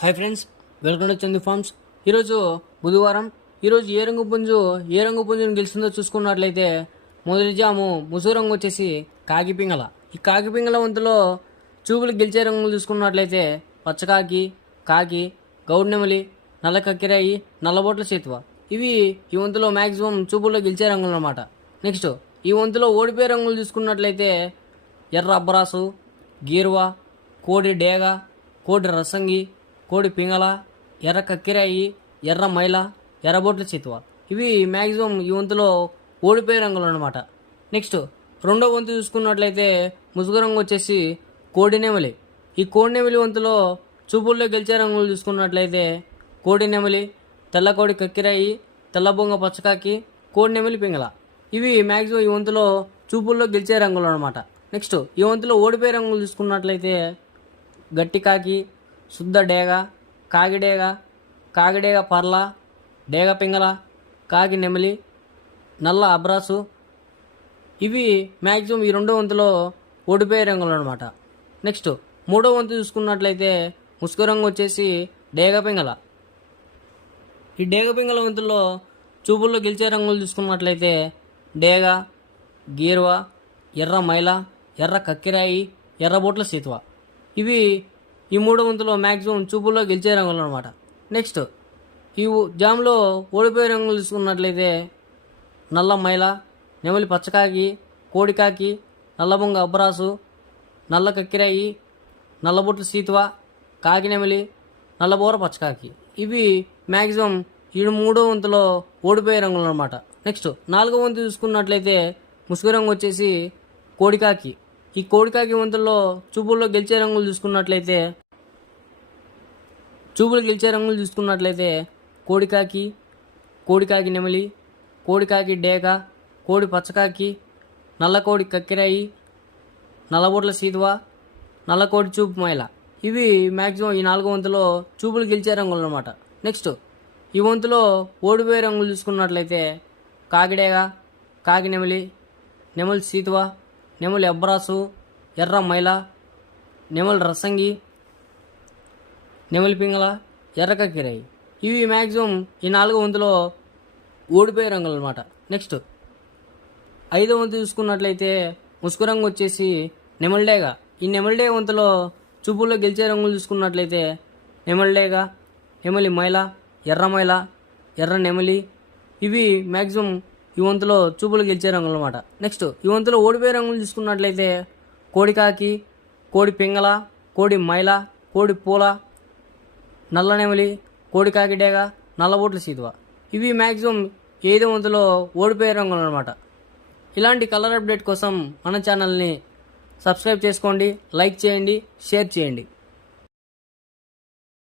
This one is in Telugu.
Hi friends welcome to Chandu farms ఈరోజు బుధవారం. ఈరోజు ఏ రంగు పుంజు ఏ రంగు పుంజును గెలుస్తుందో చూసుకున్నట్లయితే మొదటి జాము ముసుగు రంగు వచ్చేసి కాకిపింగల ఈ కాకిపింగల వంతులో చూపులు గెలిచే రంగులు చూసుకున్నట్లయితే పచ్చకాకి కాకి గౌడ్నెమలి నల్ల కక్కిరాయి నల్లబొట్ల చేతువ ఇవి ఈ వంతులో మ్యాక్సిమం చూపుల్లో గెలిచే రంగులు అన్నమాట. నెక్స్ట్ ఈ వంతులో ఓడిపోయే రంగులు చూసుకున్నట్లయితే ఎర్ర అబ్బరాసు గీరువా కోడి డేగ కోడి రసంగి కోడి పింగళ ఎర్ర కక్కిరాయి ఎర్ర మైల ఎర్రబొట్ల చిత్వ. ఇవి మ్యాక్సిమం ఈ వంతులో ఓడిపోయే రంగులు అనమాట నెక్స్ట్ రెండో వంతు చూసుకున్నట్లయితే ముసుగు రంగు వచ్చేసి కోడి నెమలి. ఈ కోడి నెమలి వంతులో చూపుల్లో గెలిచే రంగులు చూసుకున్నట్లయితే కోడి నెమలి కక్కిరాయి తెల్ల బొంగ పచ్చకాకి కోడి నెమలి పింగళ. ఇవి మ్యాక్సిమం ఈ వంతులో చూపుల్లో గెలిచే రంగులు అనమాట నెక్స్ట్ ఈ వంతులో ఓడిపోయే రంగులు చూసుకున్నట్లయితే గట్టి కాకి శుద్ధ డేగ కాగిడేగ కాగిడేగ పర్ల డేగ పింగళ కాకి నెమలి నల్ల అబ్రాసు. ఇవి మ్యాక్సిమం ఈ రెండో వంతులో ఓడిపోయే రంగులు అనమాట నెక్స్ట్ మూడో వంతు చూసుకున్నట్లయితే ముసుగు రంగు వచ్చేసి డేగ పింగళ. ఈ డేగ పింగళ వంతుల్లో చూపుల్లో గెలిచే రంగులు చూసుకున్నట్లయితే డేగ గీర్వ ఎర్ర మైల ఎర్ర కక్కిరాయి ఎర్ర బొట్ల సీతువ. ఇవి ఈ మూడో వంతులో మ్యాక్సిమం చూపుల్లో గెలిచే రంగులు అనమాట నెక్స్ట్ ఈ జామ్లో ఓడిపోయే రంగులు తీసుకున్నట్లయితే నల్ల మైల నెమలి పచ్చకాకి కోడికాకి నల్లబొంగ అబ్బరాసు నల్ల కక్కిరాయి నల్లబొట్ల సీతువ కాకి నెమలి నల్లబోర పచ్చకాకి. ఇవి మ్యాక్సిమం ఈ మూడో వంతులో ఓడిపోయే రంగులు అనమాట నెక్స్ట్ నాలుగో వంతు చూసుకున్నట్లయితే ముసుగు రంగు వచ్చేసి కోడికాకి. ఈ కోడికాకి వంతుల్లో చూపుల్లో గెలిచే రంగులు చూసుకున్నట్లయితే చూపులు గెలిచే రంగులు చూసుకున్నట్లయితే కోడికాకి కోడికాకి నెమలి కోడికాకి డేక కోడి పచ్చకాకి నల్లకోడి కక్కిరాయి నల్లబొట్ల సీతువ నల్లకోడి చూపు మైల. ఇవి మ్యాక్సిమం ఈ నాలుగో వంతులో చూపులు గెలిచే రంగులు అనమాట నెక్స్ట్ ఈ వంతులో ఓడిపోయే రంగులు చూసుకున్నట్లయితే కాకిడేగ కాకి నెమలి నెమలి సీతువ నెమలి అబ్రాసు ఎర్ర మైల నెమలి రసంగి నెమలి పింగళ ఎర్ర కిరాయి. ఇవి మ్యాక్సిమం ఈ నాలుగో వంతులో ఓడిపోయే రంగులు అనమాట నెక్స్ట్ ఐదో వంతు చూసుకున్నట్లయితే ముసుగు రంగు వచ్చేసి నెమల్డేగా. ఈ నెమల్డే వంతులో చూపుల్లో గెలిచే రంగులు చూసుకున్నట్లయితే నెమల్డేగా నెమలి మైల ఎర్ర మైల ఎర్ర నెమలి ఇవి మ్యాక్సిమం ఈ వంతులో చూపులు గెలిచే రంగులు అనమాట నెక్స్ట్ ఈ వంతులో ఓడిపోయే రంగులు చూసుకున్నట్లయితే కోడికాకి కోడి పింగళ కోడి మైల కోడి పూల నల్ల నెమలి కోడి కాకిడేగ నల్లబోట్ల సీతువ ఇవి మ్యాక్సిమం ఏదో వంతులో ఓడిపోయే రంగులు అనమాట ఇలాంటి కలర్ అప్డేట్ కోసం మన ఛానల్ని సబ్స్క్రైబ్ చేసుకోండి లైక్ చేయండి షేర్ చేయండి.